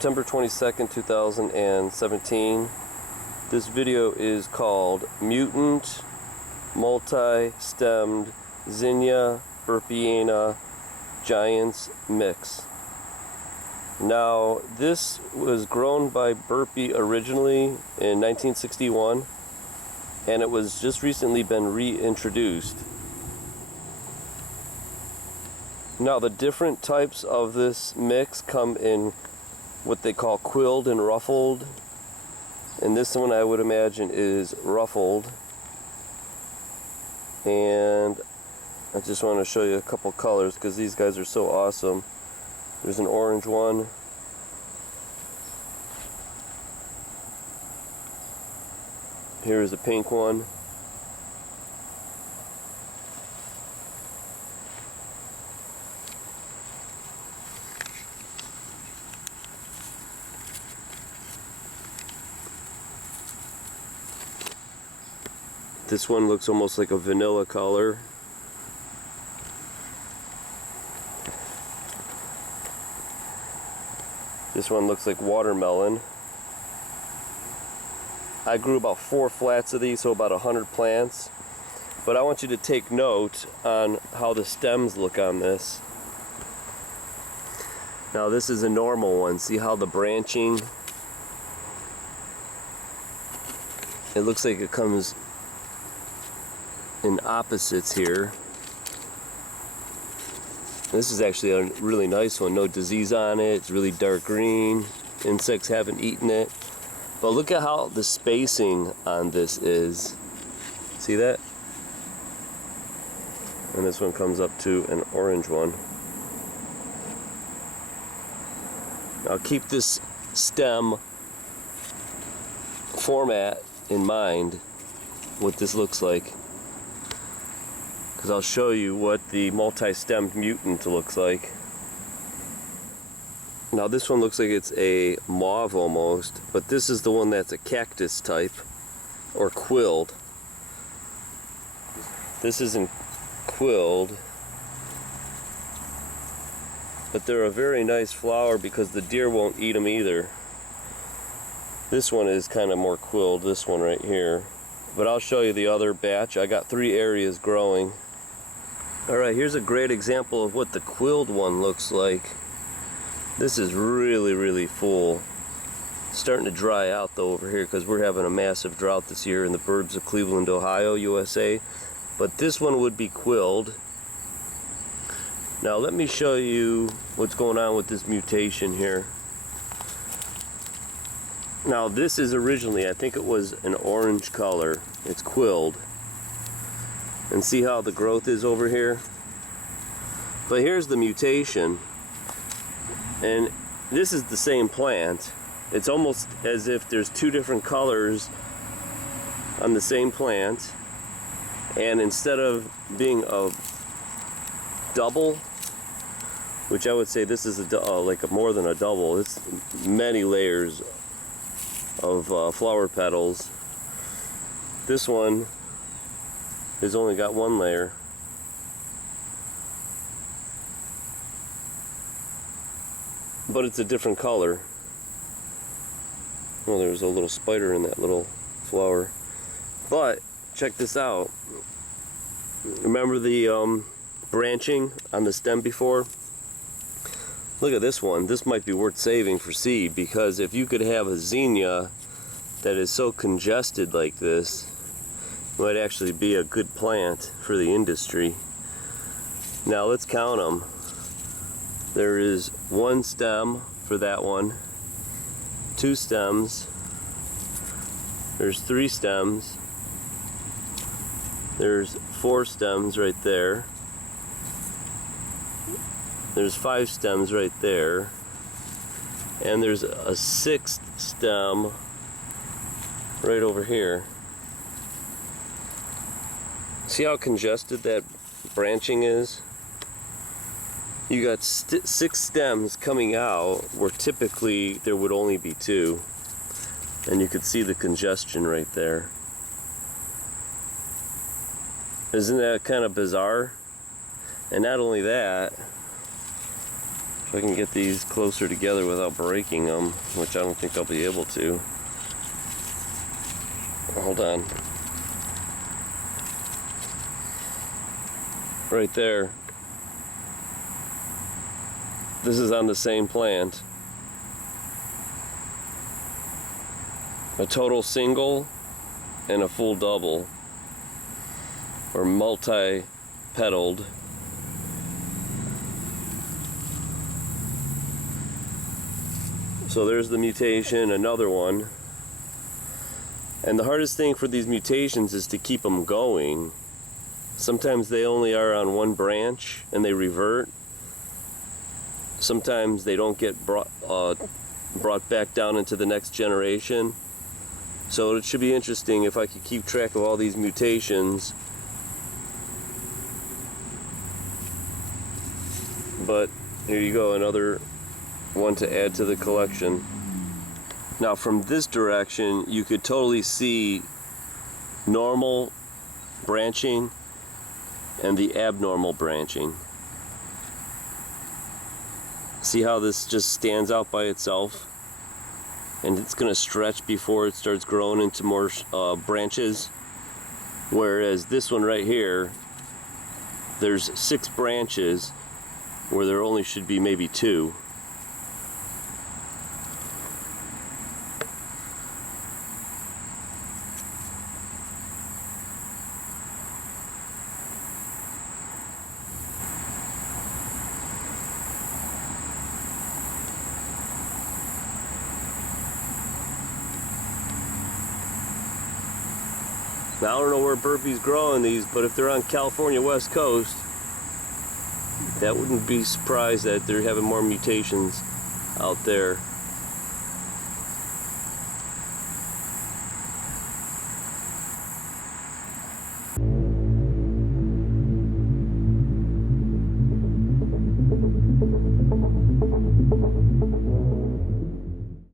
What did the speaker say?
September 22nd, 2017. This video is called Mutant Multi-Stemmed Zinnia Burpeana Giants Mix. Now, this was grown by Burpee originally in 1961, and it was just recently been reintroduced. Now, the different types of this mix come in what they call quilled and ruffled, and this one I would imagine is ruffled. And I just want to show you a couple colors because these guys are so awesome. There's an orange one, here's a pink one, this one looks almost like a vanilla color. This one looks like watermelon. I grew about 4 flats of these, so about 100 plants. But I want you to take note on how the stems look on this. Now, this is a normal one. See how the branching, it looks like it comes in opposites here. This is actually a really nice one, no disease on it. It's really dark green. Insects haven't eaten it. But look at how the spacing on this is. See that? And this one comes up to an orange one. Now keep this stem format in mind, what this looks like, because I'll show you what the multi-stemmed mutant looks like. Now this one looks like it's a mauve almost, but this is the one that's a cactus type, or quilled. This isn't quilled, but they're a very nice flower because the deer won't eat them either. This one is kind of more quilled, this one right here. But I'll show you the other batch. I got 3 areas growing. Alright, here's a great example of what the quilled one looks like. This is really full. It's starting to dry out though over here because we're having a massive drought this year in the burbs of Cleveland, Ohio, USA. But this one would be quilled. Now let me show you what's going on with this mutation here. Now this is originally, I think it was an orange color. It's quilled. And see how the growth is over here? But here's the mutation. And this is the same plant. It's almost as if there's 2 different colors on the same plant. And instead of being a double, which I would say this is more than a double, it's many layers of flower petals. This one has only got 1 layer. But it's a different color. Well, there's a little spider in that little flower. But check this out. Remember the branching on the stem before? Look at this one. This might be worth saving for seed, because if you could have a zinnia that is so congested like this, it might actually be a good plant for the industry. Now let's count them. There is 1 stem for that one, 2 stems, there's 3 stems, there's 4 stems right there, there's 5 stems right there, and there's a 6th stem right over here. See how congested that branching is? You got 6 stems coming out where typically there would only be 2. And you could see the congestion right there. Isn't that kind of bizarre? And not only that, If I can get these closer together without breaking them, which I don't think I'll be able to. Hold on. Right there. This is on the same plant. A total single and a full double, or multi-petaled. So there's the mutation, another one. And the hardest thing for these mutations is to keep them going. Sometimes they only are on one branch and they revert. Sometimes they don't get brought back down into the next generation. So it should be interesting if I could keep track of all these mutations. But here you go, another one to add to the collection. Now from this direction you could totally see normal branching and the abnormal branching. See how this just stands out by itself, and it's going to stretch before it starts growing into more branches, whereas this one right here, there's 6 branches where there only should be maybe 2. Now, I don't know where Burpee's growing these, but if they're on California West Coast, that wouldn't be surprised that they're having more mutations out there.